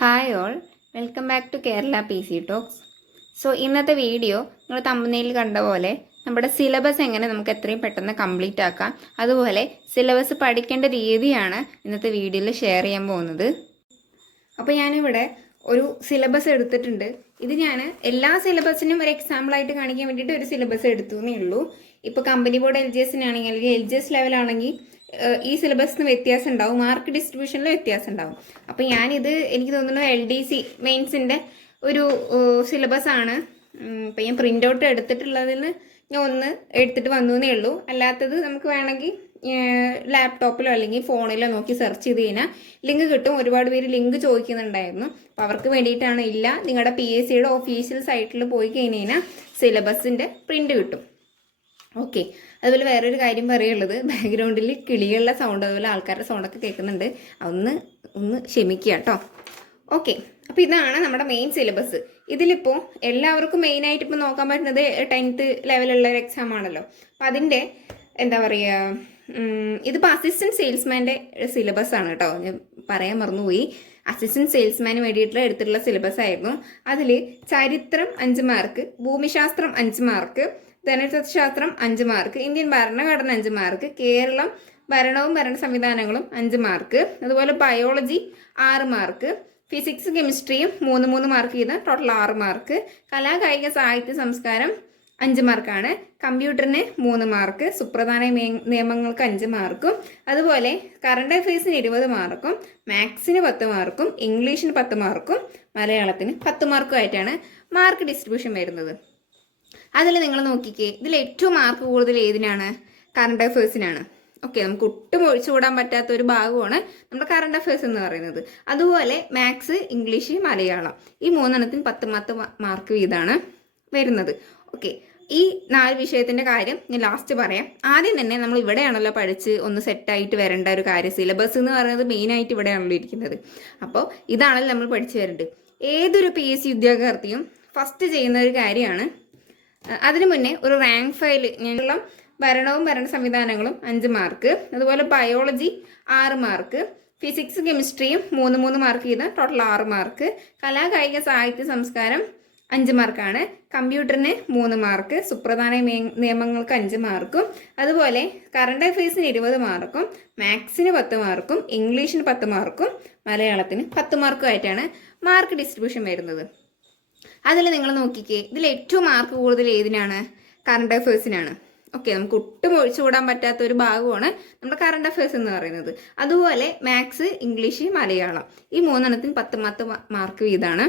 Hi all, welcome back to Kerala PC talks. So ഇന്നത്തെ video നിങ്ങൾ തമ്പനെയിൽ കണ്ട പോലെ നമ്മുടെ സിലബസ് എങ്ങനെ നമുക്ക് എത്രയും പെട്ടെന്ന് കംപ്ലീറ്റ് ആക്കാം, അതുപോലെ സിലബസ് പഠിക്കേണ്ട രീതിയാണ് ഇന്നത്തെ വീഡിയോയിൽ ഷെയർ ചെയ്യാൻ പോകുന്നത്. അപ്പോൾ ഞാനിവിടെ ഒരു സിലബസ് എടുത്തിട്ടുണ്ട്. ഇത് ഞാൻ എല്ലാ സിലബസിനും ഒരു എക്സാമ്പിളായിട്ട് കാണിക്കാൻ വേണ്ടിയിട്ട് ഒരു സിലബസ് എടുത്തു എന്നേ ഉള്ളൂ. ഇപ്പോൾ കമ്പനി ബോർഡ് LGSനാണെങ്കിൽ അല്ലെങ്കിൽ LGS ലെവലാണെങ്കിൽ ഈ സിലബസിന് വ്യത്യാസം ഉണ്ടാവും, മാർക്ക് ഡിസ്ട്രിബ്യൂഷനിൽ വ്യത്യാസം ഉണ്ടാവും. അപ്പോൾ ഞാനിത് എനിക്ക് തോന്നുന്നു LDC മെയിൻസിൻ്റെ ഒരു സിലബസ് ആണ്. ഇപ്പം ഞാൻ പ്രിൻ്റ് ഔട്ട് എടുത്തിട്ടുള്ളതിന് ഞാൻ ഒന്ന് എടുത്തിട്ട് വന്നു എന്നേ ഉള്ളൂ. അല്ലാത്തത് നമുക്ക് വേണമെങ്കിൽ ലാപ്ടോപ്പിലോ അല്ലെങ്കിൽ ഫോണിലോ നോക്കി സെർച്ച് ചെയ്ത് കഴിഞ്ഞാൽ ലിങ്ക് കിട്ടും. ഒരുപാട് പേര് ലിങ്ക് ചോദിക്കുന്നുണ്ടായിരുന്നു. അപ്പോൾ അവർക്ക് വേണ്ടിയിട്ടാണ്. ഇല്ല, നിങ്ങളുടെ PSCയുടെ ഒഫീഷ്യൽ സൈറ്റിൽ പോയി കഴിഞ്ഞ് കഴിഞ്ഞാൽ സിലബസിൻ്റെ പ്രിൻ്റ് കിട്ടും. ഓക്കെ, അതുപോലെ വേറൊരു കാര്യം പറയുള്ളത്, ബാക്ക്ഗ്രൗണ്ടിൽ കിളികളുടെ സൗണ്ട് അതുപോലെ ആൾക്കാരുടെ സൗണ്ടൊക്കെ കേൾക്കുന്നുണ്ട്. ഒന്ന് ക്ഷമിക്കുക കേട്ടോ. ഓക്കെ, അപ്പോൾ ഇതാണ് നമ്മുടെ മെയിൻ സിലബസ്. ഇതിലിപ്പോൾ എല്ലാവർക്കും മെയിനായിട്ട് ഇപ്പോൾ നോക്കാൻ പറ്റുന്നത് 10th ലെവലുള്ള ഒരു എക്സാം ആണല്ലോ. അപ്പം അതിൻ്റെ എന്താ പറയുക, ഇതിപ്പോൾ അസിസ്റ്റൻറ്റ് സെയിൽസ്മാൻ്റെ സിലബസ് ആണ് കേട്ടോ. ഞാൻ പറയാൻ മറന്നുപോയി. അസിസ്റ്റൻറ്റ് സെയിൽസ്മാന് വേണ്ടിയിട്ടുള്ള എടുത്തിട്ടുള്ള സിലബസ് ആയിരുന്നു. അതിൽ ചരിത്രം 5 മാർക്ക്, ഭൂമിശാസ്ത്രം 5 മാർക്ക്, ധനതത്വശാസ്ത്രം 5 മാർക്ക്, ഇന്ത്യൻ ഭരണഘടന 5 മാർക്ക്, കേരളം ഭരണവും ഭരണ സംവിധാനങ്ങളും 5 മാർക്ക്, അതുപോലെ ബയോളജി 6 മാർക്ക്, ഫിസിക്സ് കെമിസ്ട്രിയും 3 മാർക്ക് ചെയ്ത് ടോട്ടൽ 6 മാർക്ക്, കലാ കായിക സാഹിത്യ സംസ്കാരം 5 മാർക്കാണ്, കമ്പ്യൂട്ടറിന് 3 മാർക്ക്, സുപ്രധാന നിയമങ്ങൾക്ക് 5 മാർക്കും, അതുപോലെ കറണ്ട് അഫയേഴ്സിന് 20 മാർക്കും, മാത്സിന് 10 മാർക്കും, ഇംഗ്ലീഷിന് 10 മാർക്കും, മലയാളത്തിന് 10 മാർക്കും ആയിട്ടാണ് മാർക്ക് ഡിസ്ട്രിബ്യൂഷൻ വരുന്നത്. അതിൽ നിങ്ങൾ നോക്കിക്കേ, ഇതിൽ ഏറ്റവും മാർക്ക് കൂടുതൽ ഏതിനാണ്? കറണ്ട് അഫയേഴ്സിനാണ്. ഓക്കെ, നമുക്ക് ഒട്ടും ഒഴിച്ചുകൂടാൻ പറ്റാത്ത ഒരു ഭാഗമാണ് നമ്മുടെ കറണ്ട് അഫയേഴ്സ് എന്ന് പറയുന്നത്. അതുപോലെ മാത്സ്, ഇംഗ്ലീഷ്, മലയാളം ഈ 3 10 മാർക്ക് വീതമാണ് വരുന്നത്. ഓക്കെ, ഈ 4 വിഷയത്തിൻ്റെ കാര്യം ഞാൻ ലാസ്റ്റ് പറയാം. ആദ്യം തന്നെ നമ്മൾ ഇവിടെയാണല്ലോ പഠിച്ച് ഒന്ന് സെറ്റായിട്ട് വരേണ്ട ഒരു കാര്യം. സിലബസ് എന്ന് പറയുന്നത് മെയിനായിട്ട് ഇവിടെയാണല്ലോ ഇരിക്കുന്നത്. അപ്പോൾ ഇതാണല്ലോ നമ്മൾ പഠിച്ചു വരേണ്ടത്. ഏതൊരു PSC ഉദ്യോഗാർത്ഥിയും ഫസ്റ്റ് ചെയ്യുന്ന ഒരു കാര്യമാണ്. അതിനു മുന്നേ ഒരു റാങ്ക് ഫയൽ, ഞാനുള്ള ഭരണവും ഭരണ സംവിധാനങ്ങളും 5 മാർക്ക്, അതുപോലെ ബയോളജി 6 മാർക്ക്, ഫിസിക്സ് കെമിസ്ട്രിയും 3 മാർക്ക് ചെയ്ത് ടോട്ടൽ 6 മാർക്ക്, കലാ കായിക സാഹിത്യ സംസ്കാരം 5 മാർക്കാണ്, കമ്പ്യൂട്ടറിന് 3 മാർക്ക്, സുപ്രധാന നിയമങ്ങൾക്ക് 5 മാർക്കും, അതുപോലെ കറണ്ട് അഫയേഴ്സിന് 20 മാർക്കും, മാത്സിന് 10 മാർക്കും, ഇംഗ്ലീഷിന് 10 മാർക്കും, മലയാളത്തിന് 10 മാർക്കും ആയിട്ടാണ് മാർക്ക് ഡിസ്ട്രിബ്യൂഷൻ വരുന്നത്. അതിൽ നിങ്ങൾ നോക്കിക്കേ, ഇതിൽ ഏറ്റവും മാർക്ക് കൂടുതൽ ഏതിനാണ്? കറണ്ട് അഫയേഴ്സിനാണ്. ഓക്കെ, നമുക്ക് ഒട്ടും ഒഴിച്ചുകൂടാൻ പറ്റാത്ത ഒരു ഭാഗമാണ് നമ്മുടെ കറണ്ട് അഫയേഴ്സ് എന്ന് പറയുന്നത്. അതുപോലെ മാത്സ്, ഇംഗ്ലീഷ്, മലയാളം ഈ 3 10 മാർക്ക് വീതമാണ്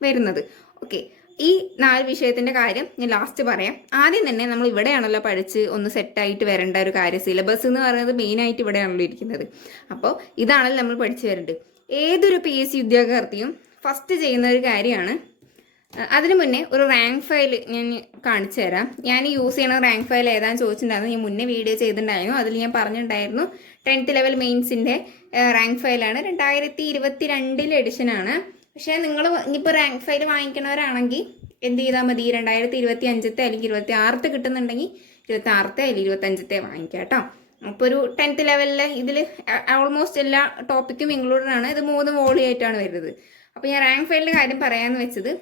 വരുന്നത്. ഓക്കെ, ഈ 4 വിഷയത്തിൻ്റെ കാര്യം ഞാൻ ലാസ്റ്റ് പറയാം. ആദ്യം തന്നെ നമ്മൾ ഇവിടെയാണല്ലോ പഠിച്ച് ഒന്ന് സെറ്റായിട്ട് വരേണ്ട ഒരു കാര്യം. സിലബസ് എന്ന് പറയുന്നത് മെയിനായിട്ട് ഇവിടെയാണല്ലോ ഇരിക്കുന്നത്. അപ്പോൾ ഇതാണല്ലോ നമ്മൾ പഠിച്ചു വരേണ്ടത്. ഏതൊരു PSC ഉദ്യോഗാർത്ഥിയും ഫസ്റ്റ് ചെയ്യുന്ന ഒരു കാര്യമാണ്. അതിനു മുന്നേ ഒരു റാങ്ക് ഫയൽ ഞാൻ കാണിച്ചു തരാം. ഞാൻ യൂസ് ചെയ്യുന്ന റാങ്ക് ഫയൽ ഏതാണെന്ന് ചോദിച്ചിട്ടുണ്ടായിരുന്നു. ഞാൻ മുന്നേ വീഡിയോ ചെയ്തിട്ടുണ്ടായിരുന്നു. അതിൽ ഞാൻ പറഞ്ഞിട്ടുണ്ടായിരുന്നു 10th ലെവൽ മെയിൻസിൻ്റെ റാങ്ക് ഫയലാണ്. 2022 എഡിഷനാണ്. പക്ഷേ നിങ്ങൾ ഇനിയിപ്പോൾ റാങ്ക് ഫയൽ വാങ്ങിക്കണവരാണെങ്കിൽ എന്ത് ചെയ്താൽ മതി? 2025 അല്ലെങ്കിൽ 26 കിട്ടുന്നുണ്ടെങ്കിൽ 26 അല്ലെങ്കിൽ 25 വാങ്ങിക്കാം കേട്ടോ. അപ്പോൾ ഒരു 10th ലെവലിൽ ഇതിൽ ഓൾമോസ്റ്റ് എല്ലാ ടോപ്പിക്കും ഇൻക്ലൂഡഡ് ആണ്. ഇത് 3 വോളിയായിട്ടാണ് വരുന്നത്. അപ്പോൾ ഞാൻ റാങ്ക് ഫയലിൻ്റെ കാര്യം പറയാമെന്ന് വെച്ചത്,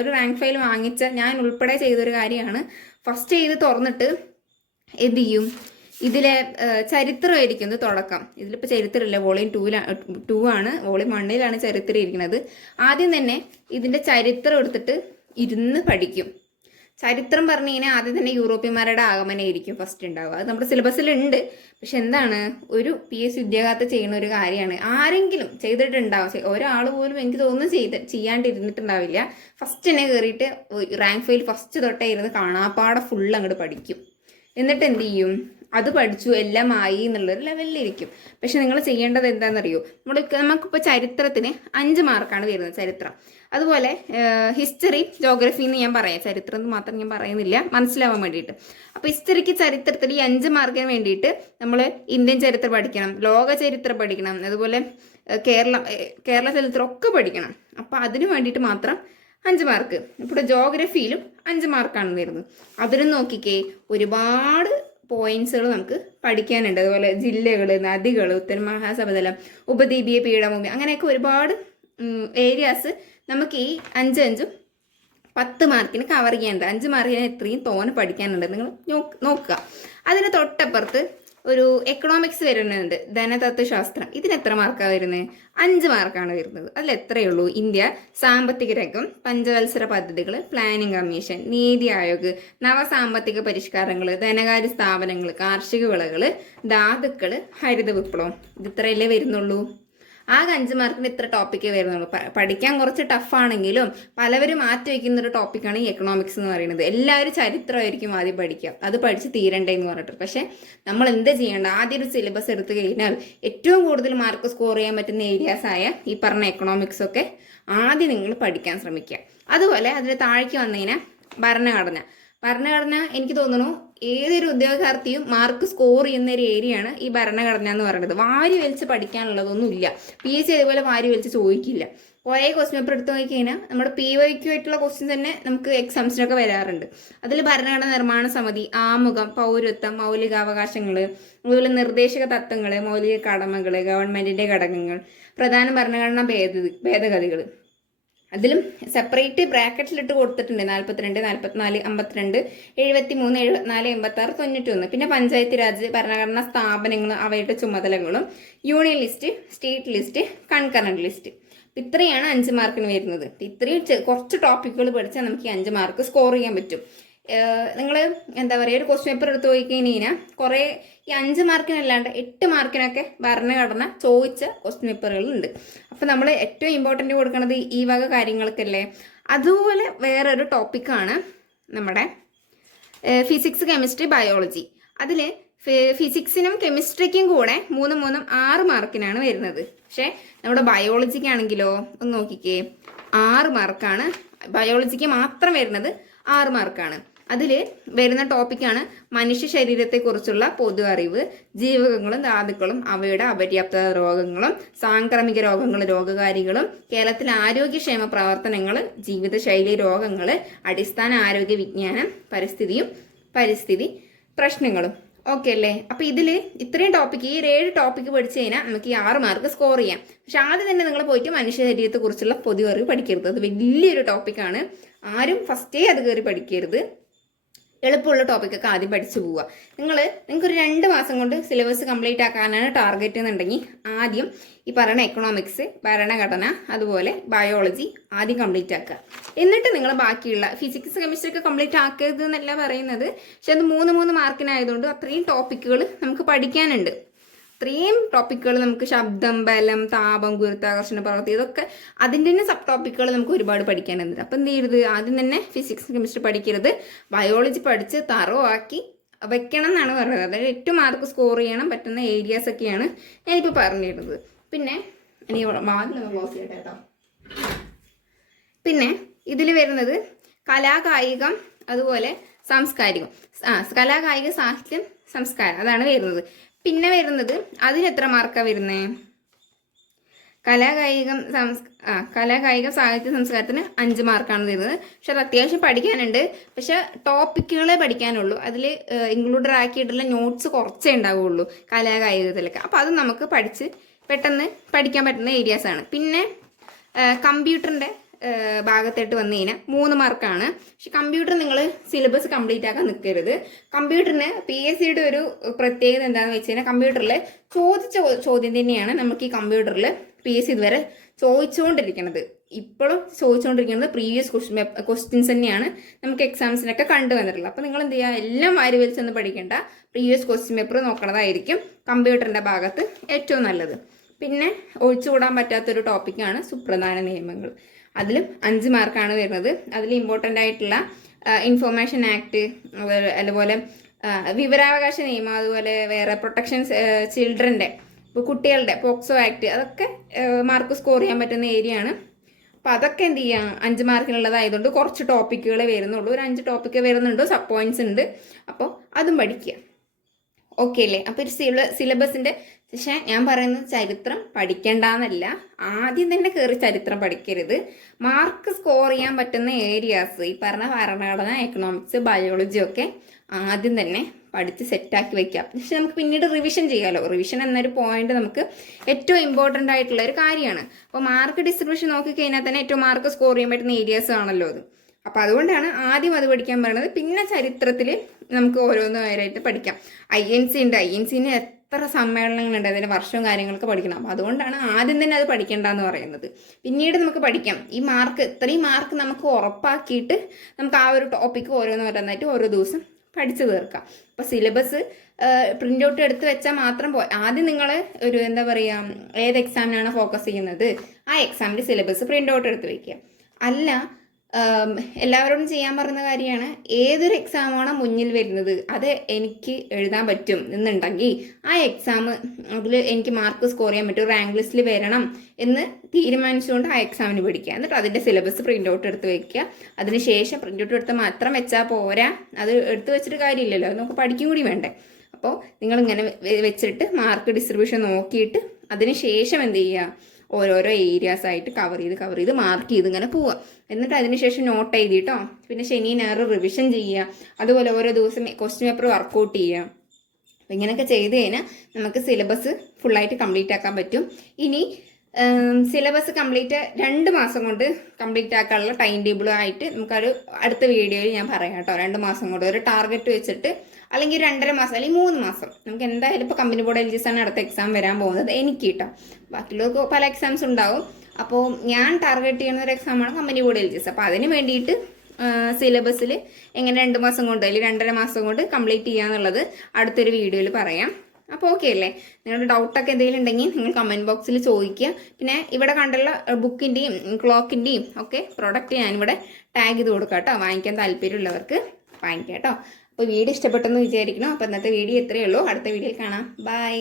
ഒരു റാങ്ക് ഫയൽ വാങ്ങിച്ച ഞാൻ ഉൾപ്പെടെ ചെയ്തൊരു കാര്യമാണ്. ഫസ്റ്റ് ചെയ്ത് തുറന്നിട്ട് എന്ത് ചെയ്യും, ഇതിലെ ചരിത്രമായിരിക്കും ഇത് തുടക്കം. ഇതിലിപ്പോൾ ചരിത്രമില്ല, വോളിയം 2 ആണ്, വോളിയം 1 ചരിത്രം ഇരിക്കുന്നത്. ആദ്യം തന്നെ ഇതിൻ്റെ ചരിത്രം എടുത്തിട്ട് ഇരുന്ന് പഠിക്കും. ചരിത്രം പറഞ്ഞു കഴിഞ്ഞാൽ ആദ്യം തന്നെ യൂറോപ്യന്മാരുടെ ആഗമനമായിരിക്കും ഫസ്റ്റ് ഉണ്ടാവുക. അത് നമ്മുടെ സിലബസിലുണ്ട്. പക്ഷെ എന്താണ്, ഒരു PSC ഉദ്യോഗാർത്ഥി ചെയ്യുന്ന ഒരു കാര്യമാണ്. ആരെങ്കിലും ചെയ്തിട്ടുണ്ടാവും, ഒരാൾ പോലും എനിക്ക് തോന്നുന്നു ചെയ്യാണ്ടിരുന്നിട്ടുണ്ടാവില്ല. ഫസ്റ്റ് തന്നെ കയറിയിട്ട് റാങ്ക് ഫയൽ ഫസ്റ്റ് തൊട്ടേ ഇരുന്ന് കാണാപ്പാടെ ഫുൾ അങ്ങോട്ട് പഠിക്കും. എന്നിട്ട് എന്ത് ചെയ്യും, അത് പഠിച്ചു എല്ലാം ആയി എന്നുള്ളൊരു ലെവലിലിരിക്കും. പക്ഷെ നിങ്ങൾ ചെയ്യേണ്ടത് എന്താണെന്നറിയോ, നമുക്കിപ്പോൾ ചരിത്രത്തിന് 5 മാർക്കാണ് വരുന്നത്, ചരിത്രം. അതുപോലെ ഹിസ്റ്ററി, ജോഗ്രഫി എന്ന് ഞാൻ പറയാം, ചരിത്രം എന്ന് മാത്രം ഞാൻ പറയുന്നില്ല, മനസ്സിലാവാൻ വേണ്ടിയിട്ട്. അപ്പോൾ ഹിസ്റ്ററിക്ക്, ചരിത്രത്തിൽ ഈ 5 മാർക്കിന് വേണ്ടിയിട്ട് നമ്മൾ ഇന്ത്യൻ ചരിത്രം പഠിക്കണം, ലോക ചരിത്രം പഠിക്കണം, അതുപോലെ കേരള ചരിത്രം ഒക്കെ പഠിക്കണം. അപ്പോൾ അതിന് വേണ്ടിയിട്ട് മാത്രം 5 മാർക്ക്. ഇപ്പോൾ ജോഗ്രഫിയിലും 5 മാർക്കാണ് വരുന്നത്. അതിനും നോക്കിക്കേ, ഒരുപാട് പോയിന്റ്സുകൾ നമുക്ക് പഠിക്കാനുണ്ട്. അതുപോലെ ജില്ലകൾ, നദികൾ, ഉത്തര മഹാസമതലം, ഉപദ്വീപീയ പീഠഭൂമി, അങ്ങനെയൊക്കെ ഒരുപാട് ഏരിയാസ് നമുക്ക് ഈ 5 10 മാർക്കിന് കവർ ചെയ്യേണ്ട. 5 മാർക്കിന് എത്രയും തോനെ പഠിക്കാനുണ്ട് നിങ്ങൾ നോക്കുക. അതിന് തൊട്ടപ്പുറത്ത് ഒരു എക്കണോമിക്സ് വരുന്നുണ്ട്, ധനതത്വശാസ്ത്രം. ഇതിന് എത്ര മാർക്കാണ് വരുന്നത്? 5 മാർക്കാണ് വരുന്നത്. അതിൽ എത്രയേ ഉള്ളൂ? ഇന്ത്യ, സാമ്പത്തിക രംഗം, പഞ്ചവത്സര പദ്ധതികൾ, പ്ലാനിംഗ് കമ്മീഷൻ, നീതി ആയോഗ്, നവസാമ്പത്തിക പരിഷ്കാരങ്ങൾ, ധനകാര്യ സ്ഥാപനങ്ങൾ, കാർഷിക വിളകൾ, ധാതുക്കൾ, ഹരിത വിപ്ലവം. ഇത് ഇത്രയല്ലേ വരുന്നുള്ളൂ. ആകെ 5 മാർക്കിന് ഇത്ര ടോപ്പിക്കേ വരുന്നുള്ളൂ. പഠിക്കാൻ കുറച്ച് ടഫാണെങ്കിലും പലവരും മാറ്റി വയ്ക്കുന്ന ഒരു ടോപ്പിക്കാണ് ഈ എക്കണോമിക്സ് എന്ന് പറയുന്നത്. എല്ലാവരും ചരിത്രമായിരിക്കും ആദ്യം പഠിക്കുക, അത് പഠിച്ച് തീരണ്ടേ എന്ന് പറഞ്ഞിട്ട്. പക്ഷെ നമ്മൾ എന്ത് ചെയ്യേണ്ട, ആദ്യം ഒരു സിലബസ് എടുത്തു കഴിഞ്ഞാൽ ഏറ്റവും കൂടുതൽ മാർക്ക് സ്കോർ ചെയ്യാൻ പറ്റുന്ന ഏരിയാസ് ആയ ഈ പറഞ്ഞ എക്കണോമിക്സ് ഒക്കെ ആദ്യം നിങ്ങൾ പഠിക്കാൻ ശ്രമിക്കുക. അതുപോലെ അതിന് താഴേക്ക് വന്നതിന് ഭരണഘടന എനിക്ക് തോന്നുന്നു ഏതൊരു ഉദ്യോഗാർത്ഥിയും മാർക്ക് സ്കോർ ചെയ്യുന്ന ഒരു ഏരിയയാണ് ഈ ഭരണഘടന എന്ന് പറയുന്നത്. വാരി വലിച്ച് പഠിക്കാനുള്ളതൊന്നുമില്ല. PSC അതുപോലെ വാരി വലിച്ച് ചോദിക്കില്ല. കുറേ ക്വസ്റ്റ്യൻ പേപ്പർ എടുത്ത് നോക്കി കഴിഞ്ഞാൽ നമ്മുടെ PYQ ആയിട്ടുള്ള ക്വസ്റ്റ്യൻസ് തന്നെ നമുക്ക് എക്സാംസിനൊക്കെ വരാറുണ്ട്. അതിൽ ഭരണഘടന നിർമ്മാണ സമിതി, ആമുഖം, പൗരത്വം, മൗലികാവകാശങ്ങൾ, അതുപോലെ നിർദ്ദേശക തത്വങ്ങൾ, മൗലിക കടമകൾ, ഗവൺമെന്റിന്റെ ഘടകങ്ങൾ, പ്രധാന ഭരണഘടനാ ഭേദഗതികൾ, അതിലും സെപ്പറേറ്റ് ബ്രാക്കറ്റിലിട്ട് കൊടുത്തിട്ടുണ്ട് 42, 44, 52, 73, 74, 86, 91. പിന്നെ പഞ്ചായത്ത് രാജ്, ഭരണഘടനാ സ്ഥാപനങ്ങളും അവയുടെ ചുമതലകളും, union list, state list, concurrent list. ഇത്രയാണ് 5 മാർക്കിന് വരുന്നത്. ഇത്രയും കുറച്ച് ടോപ്പിക്കുകൾ പഠിച്ചാൽ നമുക്ക് ഈ 5 മാർക്ക് സ്കോർ ചെയ്യാൻ പറ്റും. നിങ്ങൾ എന്താ പറയുക, ഒരു ക്വസ്റ്റ്യൻ പേപ്പർ എടുത്ത് പോയി കഴിഞ്ഞാൽ കുറേ ഈ 5 മാർക്കിനല്ലാണ്ട് 8 മാർക്കിനൊക്കെ ഭരണഘടന ചോദിച്ച ക്വസ്റ്റ്യൻ പേപ്പറുകളുണ്ട്. അപ്പോൾ നമ്മൾ ഏറ്റവും ഇമ്പോർട്ടൻ്റ് കൊടുക്കുന്നത് ഈ വക കാര്യങ്ങൾക്കല്ലേ. അതുപോലെ വേറൊരു ടോപ്പിക്കാണ് നമ്മുടെ ഫിസിക്സ്, കെമിസ്ട്രി, ബയോളജി. അതിൽ ഫിസിക്സിനും കെമിസ്ട്രിക്കും കൂടെ 3, 3, 6 മാർക്കിനാണ് വരുന്നത്. പക്ഷേ നമ്മുടെ ബയോളജിക്കാണെങ്കിലോ ഒന്ന് നോക്കിക്കേ, 6 മാർക്കാണ്. ബയോളജിക്ക് മാത്രം വരുന്നത് 6 മാർക്കാണ്. അതിൽ വരുന്ന ടോപ്പിക്കാണ് മനുഷ്യ ശരീരത്തെക്കുറിച്ചുള്ള പൊതു അറിവ്, ജീവകങ്ങളും ധാതുക്കളും അവയുടെ അപര്യാപ്തത രോഗങ്ങളും, സാംക്രമിക രോഗങ്ങളും രോഗകാരികളും, കേരളത്തിലെ ആരോഗ്യക്ഷേമ പ്രവർത്തനങ്ങൾ, ജീവിതശൈലി രോഗങ്ങൾ, അടിസ്ഥാന ആരോഗ്യ വിജ്ഞാനം, പരിസ്ഥിതി പ്രശ്നങ്ങളും. ഓക്കെ അല്ലേ? അപ്പോൾ ഇതിൽ ഇത്രയും ടോപ്പിക്ക്, ഈ 7 ടോപ്പിക്ക് പഠിച്ചു കഴിഞ്ഞാൽ നമുക്ക് ഈ 6 മാർക്ക് സ്കോർ ചെയ്യാം. പക്ഷെ ആദ്യം തന്നെ നിങ്ങൾ പോയിട്ട് മനുഷ്യ ശരീരത്തെക്കുറിച്ചുള്ള പൊതു അറിവ് പഠിക്കരുത്. അത് വലിയൊരു ടോപ്പിക്കാണ്. ആരും ഫസ്റ്റേ അത് കയറി പഠിക്കരുത്. എളുപ്പമുള്ള ടോപ്പിക്കൊക്കെ ആദ്യം പഠിച്ചു പോവുക. നിങ്ങൾക്കൊരു 2 മാസം കൊണ്ട് സിലബസ് കംപ്ലീറ്റ് ആക്കാനാണ് ടാർഗറ്റ് എന്നുണ്ടെങ്കിൽ ആദ്യം ഈ പറയുന്ന എക്കണോമിക്സ്, ഭരണഘടന, അതുപോലെ ബയോളജി ആദ്യം കംപ്ലീറ്റ് ആക്കുക. എന്നിട്ട് നിങ്ങൾ ബാക്കിയുള്ള ഫിസിക്സ്, കെമിസ്ട്രി ഒക്കെ കംപ്ലീറ്റ് ആക്കരുത് എന്നല്ല പറയുന്നത്. പക്ഷെ അത് 3 മാർക്കിനായതുകൊണ്ട് അത്രയും ടോപ്പിക്കുകൾ നമുക്ക് പഠിക്കാനുണ്ട്. ഇത്രയും ടോപ്പിക്കുകൾ നമുക്ക് ശബ്ദം, ബലം, താപം, ഗുരുത്വാകർഷണ പ്രവൃത്തി, ഇതൊക്കെ അതിൻ്റെ തന്നെ സബ് ടോപ്പിക്കുകൾ നമുക്ക് ഒരുപാട് പഠിക്കാനുണ്ട്. അപ്പം എന്ത് ചെയ്യരുത്, ആദ്യം തന്നെ ഫിസിക്സ്, കെമിസ്ട്രി പഠിക്കരുത്. ബയോളജി പഠിച്ച് തറവാക്കി വെക്കണം എന്നാണ് പറയുന്നത്. അതായത് 8 മാർക്ക് സ്കോർ ചെയ്യണം പറ്റുന്ന ഏരിയാസ് ഒക്കെയാണ് ഞാനിപ്പോൾ പറഞ്ഞിരുന്നത്. പിന്നെ ഇനി വാതിലൊന്ന് ക്ലോസ് ചെയ്യട്ടെ കേട്ടോ. പിന്നെ ഇതിൽ വരുന്നത് കലാകായികം, അതുപോലെ സാംസ്കാരികം. കലാകായിക, സാഹിത്യം, സംസ്കാരം, അതാണ് വരുന്നത്. പിന്നെ വരുന്നത് അതിന് എത്ര മാർക്കാണ് വരുന്നത്? കലാകായിക, സാഹിത്യ, സംസ്കാരത്തിന് 5 മാർക്കാണ് വരുന്നത്. പക്ഷെ അത് അത്യാവശ്യം പഠിക്കാനുണ്ട്. പക്ഷെ ടോപ്പിക്കുകളെ പഠിക്കാനുള്ളൂ. അതിൽ ഇൻക്ലൂഡഡ് ആക്കിയിട്ടുള്ള നോട്ട്സ് കുറച്ചേ ഉണ്ടാവുള്ളൂ കലാകായികത്തിലൊക്കെ. അപ്പോൾ അത് നമുക്ക് പഠിച്ച് പെട്ടെന്ന് പഠിക്കാൻ പറ്റുന്ന ഏരിയാസാണ്. പിന്നെ കമ്പ്യൂട്ടറിൻ്റെ ഭാഗത്തായിട്ട് വന്നു കഴിഞ്ഞാൽ 3 മാർക്കാണ്. പക്ഷെ കമ്പ്യൂട്ടർ നിങ്ങൾ സിലബസ് കംപ്ലീറ്റ് ആക്കാൻ നിൽക്കരുത്. കമ്പ്യൂട്ടറിന് PSCയുടെ ഒരു പ്രത്യേകത എന്താണെന്ന് വെച്ച് കഴിഞ്ഞാൽ കമ്പ്യൂട്ടറിൽ ചോദിച്ച ചോദ്യം തന്നെയാണ് നമുക്ക് ഈ കമ്പ്യൂട്ടറിൽ PSC ഇതുവരെ ചോദിച്ചുകൊണ്ടിരിക്കുന്നത്. ഇപ്പോഴും ചോദിച്ചുകൊണ്ടിരിക്കുന്നത് പ്രീവിയസ് ക്വസ്റ്റ്യൻസ് തന്നെയാണ് നമുക്ക് എക്സാംസിനൊക്കെ കണ്ടുവന്നിട്ടുള്ളത്. അപ്പോൾ നിങ്ങൾ എന്ത് ചെയ്യുക, എല്ലാം വാരി വലിച്ചൊന്നും പഠിക്കേണ്ട, പ്രീവിയസ് ക്വസ്റ്റ്യൻ പേപ്പർ നോക്കണതായിരിക്കും കമ്പ്യൂട്ടറിൻ്റെ ഭാഗത്ത് ഏറ്റവും നല്ലത്. പിന്നെ ഒഴിച്ചുകൂടാൻ പറ്റാത്തൊരു ടോപ്പിക്കാണ് സുപ്രധാന നിയമങ്ങൾ. അതിലും 5 മാർക്കാണ് വരുന്നത്. അതിൽ ഇമ്പോർട്ടൻ്റ് ആയിട്ടുള്ള ഇൻഫോർമേഷൻ ആക്ട്, അതുപോലെ വിവരാവകാശ നിയമം, അതുപോലെ വേറെ പ്രൊട്ടക്ഷൻ ചിൽഡ്രൻ്റെ, ഇപ്പോൾ കുട്ടികളുടെ പോക്സോ ആക്ട്, അതൊക്കെ മാർക്ക് സ്കോർ ചെയ്യാൻ പറ്റുന്ന ഏരിയയാണ്. അപ്പോൾ അതൊക്കെ എന്ത് ചെയ്യാം, 5 മാർക്കിനുള്ളതായതുകൊണ്ട് കുറച്ച് ടോപ്പിക്കുകളെ വരുന്നുള്ളൂ. ഒരു 5 ടോപ്പിക്ക് വരുന്നുണ്ട്, സബ് പോയിന്റ്സ് ഉണ്ട്. അപ്പോൾ അതും പഠിക്കുക. ഓക്കെ അല്ലേ? അപ്പോൾ ഒരു സിലബസിൻ്റെ, പക്ഷേ ഞാൻ പറയുന്നത് ചരിത്രം പഠിക്കേണ്ടെന്നല്ല, ആദ്യം തന്നെ കയറി ചരിത്രം പഠിക്കരുത്. മാർക്ക് സ്കോർ ചെയ്യാൻ പറ്റുന്ന ഏരിയാസ് ഈ പറഞ്ഞ ഭരണഘടന, എക്കണോമിക്സ്, ബയോളജി ഒക്കെ ആദ്യം തന്നെ പഠിച്ച് സെറ്റാക്കി വെക്കാം. പക്ഷെ നമുക്ക് പിന്നീട് റിവിഷൻ ചെയ്യാമല്ലോ. റിവിഷൻ എന്നൊരു പോയിന്റ് നമുക്ക് ഏറ്റവും ഇമ്പോർട്ടൻ്റ് ആയിട്ടുള്ള ഒരു കാര്യമാണ്. അപ്പോൾ മാർക്ക് ഡിസ്ട്രിബ്യൂഷൻ നോക്കിക്കഴിഞ്ഞാൽ തന്നെ ഏറ്റവും മാർക്ക് സ്കോർ ചെയ്യാൻ പറ്റുന്ന ഏരിയാസ് ആണല്ലോ അത്. അപ്പോൾ അതുകൊണ്ടാണ് ആദ്യം അത് പഠിക്കാൻ പറയുന്നത്. പിന്നെ ചരിത്രത്തിൽ നമുക്ക് ഓരോന്നായിട്ട് പഠിക്കാം. INC ഉണ്ട്, INCന് എത്ര സമ്മേളനങ്ങളുണ്ട്, അതിൻ്റെ വർഷവും കാര്യങ്ങളൊക്കെ പഠിക്കണം. അപ്പോൾ അതുകൊണ്ടാണ് ആദ്യം തന്നെ അത് പഠിക്കേണ്ടതെന്ന് പറയുന്നത്. പിന്നീട് നമുക്ക് പഠിക്കാം. ഈ മാർക്ക് ഇത്രയും മാർക്ക് നമുക്ക് ഉറപ്പാക്കിയിട്ട് നമുക്ക് ആ ഒരു ടോപ്പിക്ക് ഓരോന്നായിട്ട് ഓരോ ദിവസം പഠിച്ചു തീർക്കാം. അപ്പോൾ സിലബസ് പ്രിൻ്റ് ഔട്ട് എടുത്ത് വെച്ചാൽ മാത്രം ആദ്യം നിങ്ങൾ ഒരു എന്താ പറയുക, ഏത് എക്സാമിനാണ് ഫോക്കസ് ചെയ്യുന്നത് ആ എക്സാമിൻ്റെ സിലബസ് പ്രിൻ്റ് ഔട്ട് എടുത്ത് വയ്ക്കുക. അല്ല, എല്ലാവരോടും ചെയ്യാൻ പറയുന്ന കാര്യമാണ്, ഏതൊരു എക്സാമാണോ മുന്നിൽ വരുന്നത് അത് എനിക്ക് എഴുതാൻ പറ്റും എന്നുണ്ടെങ്കിൽ ആ എക്സാം അതിൽ എനിക്ക് മാർക്ക് സ്കോർ ചെയ്യാൻ പറ്റും, റാങ്ക് ലിസ്റ്റിൽ വരണം എന്ന് തീരുമാനിച്ചുകൊണ്ട് ആ എക്സാമിന് പഠിക്കുക. എന്നിട്ട് അതിൻ്റെ സിലബസ് പ്രിൻ്റ് ഔട്ട് എടുത്ത് വയ്ക്കുക. അതിനുശേഷം പ്രിൻ്റ് ഔട്ട് എടുത്ത് മാത്രം വെച്ചാൽ പോരാ, അത് എടുത്ത് വെച്ചിട്ട് കാര്യമില്ലല്ലോ, അത് നമുക്ക് പഠിക്കും കൂടി വേണ്ടേ. അപ്പോൾ നിങ്ങളിങ്ങനെ വെച്ചിട്ട് മാർക്ക് ഡിസ്ട്രിബ്യൂഷൻ നോക്കിയിട്ട് അതിന് ശേഷം എന്ത് ചെയ്യുക, ഓരോരോ ഏരിയാസ് ആയിട്ട് കവർ ചെയ്ത് മാർക്ക് ചെയ്ത് ഇങ്ങനെ പോവുക. എന്നിട്ട് അതിനുശേഷം നോട്ട് എഴുതിയിട്ടോ പിന്നെ ശനി ഞായർ റിവിഷൻ ചെയ്യുക. അതുപോലെ ഓരോ ദിവസം ക്വസ്റ്റ്യൻ പേപ്പർ വർക്കൗട്ട് ചെയ്യുക. അപ്പോൾ ഇങ്ങനെയൊക്കെ ചെയ്ത് കഴിഞ്ഞാൽ നമുക്ക് സിലബസ് ഫുള്ളായിട്ട് കംപ്ലീറ്റ് ആക്കാൻ പറ്റും. ഇനി സിലബസ് കംപ്ലീറ്റ് 2 മാസം കൊണ്ട് കംപ്ലീറ്റ് ആക്കാനുള്ള ടൈം ടേബിളുമായിട്ട് നമുക്കൊരു അടുത്ത വീഡിയോയിൽ ഞാൻ പറയാം കേട്ടോ. 2 മാസം കൊണ്ട് ഒരു ടാർഗറ്റ് വെച്ചിട്ട്, അല്ലെങ്കിൽ 2.5 മാസം അല്ലെങ്കിൽ 3 മാസം നമുക്ക് എന്തായാലും ഇപ്പോൾ കമ്പനി ബോർഡ് LGS ആണ് അടുത്ത എക്സാം വരാൻ പോകുന്നത് എനിക്ക് കേട്ടോ. ബാക്കിയുള്ളവർക്ക് പല എക്സാംസ് ഉണ്ടാവും. അപ്പോൾ ഞാൻ ടാർഗറ്റ് ചെയ്യുന്ന ഒരു എക്സാമാണ് കമ്പനി ബോർഡ് LGS. അപ്പോൾ അതിന് വേണ്ടിയിട്ട് സിലബസിൽ എങ്ങനെ 2 മാസം കൊണ്ട് അല്ലെങ്കിൽ 2.5 മാസം കൊണ്ട് കംപ്ലീറ്റ് ചെയ്യാന്നുള്ളത് അടുത്തൊരു വീഡിയോയിൽ പറയാം. അപ്പോൾ ഓക്കെ അല്ലേ? നിങ്ങളുടെ ഡൗട്ടൊക്കെ എന്തെങ്കിലും ഉണ്ടെങ്കിൽ നിങ്ങൾ കമൻറ്റ് ബോക്സിൽ ചോദിക്കുക. പിന്നെ ഇവിടെ കണ്ടുള്ള ബുക്കിൻ്റെയും ക്ലോക്കിൻ്റെയും ഒക്കെ പ്രൊഡക്റ്റ് ഞാനിവിടെ ടാഗ് ചെയ്ത് കൊടുക്കാം കേട്ടോ. വാങ്ങിക്കാൻ താല്പര്യമുള്ളവർക്ക് വാങ്ങിക്കാം കേട്ടോ. അപ്പോൾ വീഡിയോ ഇഷ്ടപ്പെട്ടെന്ന് വിചാരിക്കണം. അപ്പോൾ ഇന്നത്തെ വീഡിയോ ഇത്രയേ ഉള്ളൂ. അടുത്ത വീഡിയോയിൽ കാണാം. ബൈ.